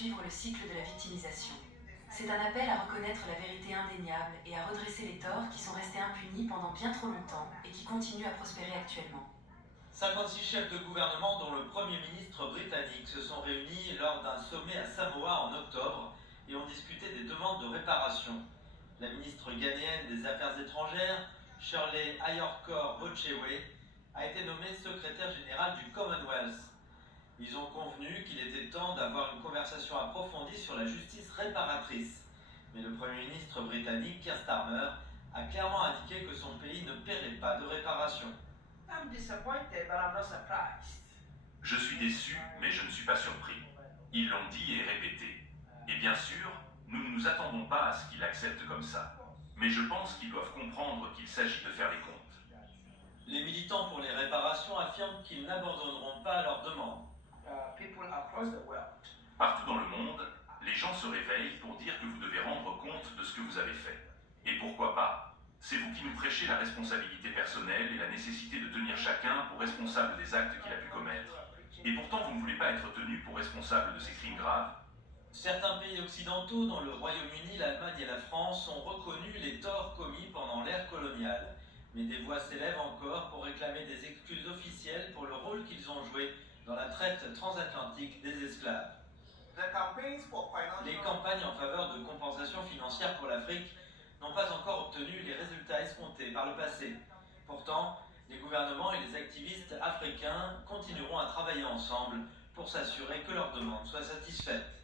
poursuivre le cycle de la victimisation. C'est un appel à reconnaître la vérité indéniable et à redresser les torts qui sont restés impunis pendant bien trop longtemps et qui continuent à prospérer actuellement. 56 chefs de gouvernement, dont le Premier ministre britannique, se sont réunis lors d'un sommet à Samoa en octobre et ont discuté des demandes de réparation. La ministre ghanéenne des Affaires étrangères, Shirley Ayorkor Botchewe, a été nommée secrétaire générale du Commonwealth. Ils ont convenu qu'il était temps d'avoir une conversation approfondie sur la justice réparatrice. Mais le Premier ministre britannique, Keir Starmer, a clairement indiqué que son pays ne paierait pas de réparation. Je suis déçu, mais je ne suis pas surpris. Ils l'ont dit et répété. Et bien sûr, nous ne nous attendons pas à ce qu'ils acceptent comme ça. Mais je pense qu'ils doivent comprendre qu'il s'agit de faire les comptes. Les militants pour les réparations affirment qu'ils n'abandonneront pas leurs demandes. Partout dans le monde, les gens se réveillent pour dire que vous devez rendre compte de ce que vous avez fait. Et pourquoi pas? C'est vous qui nous prêchez la responsabilité personnelle et la nécessité de tenir chacun pour responsable des actes qu'il a pu commettre. Et pourtant, vous ne voulez pas être tenu pour responsable de ces crimes graves. Certains pays occidentaux, dont le Royaume-Uni, l'Allemagne et la France, ont reconnu les torts commis pendant l'ère coloniale. Mais des voix s'élèvent encore pour réclamer des excuses officielles pour le rôle qu'ils ont joué dans la traite transatlantique des esclaves. Les campagnes en faveur de compensation financière pour l'Afrique n'ont pas encore obtenu les résultats escomptés par le passé. Pourtant, les gouvernements et les activistes africains continueront à travailler ensemble pour s'assurer que leurs demandes soient satisfaites.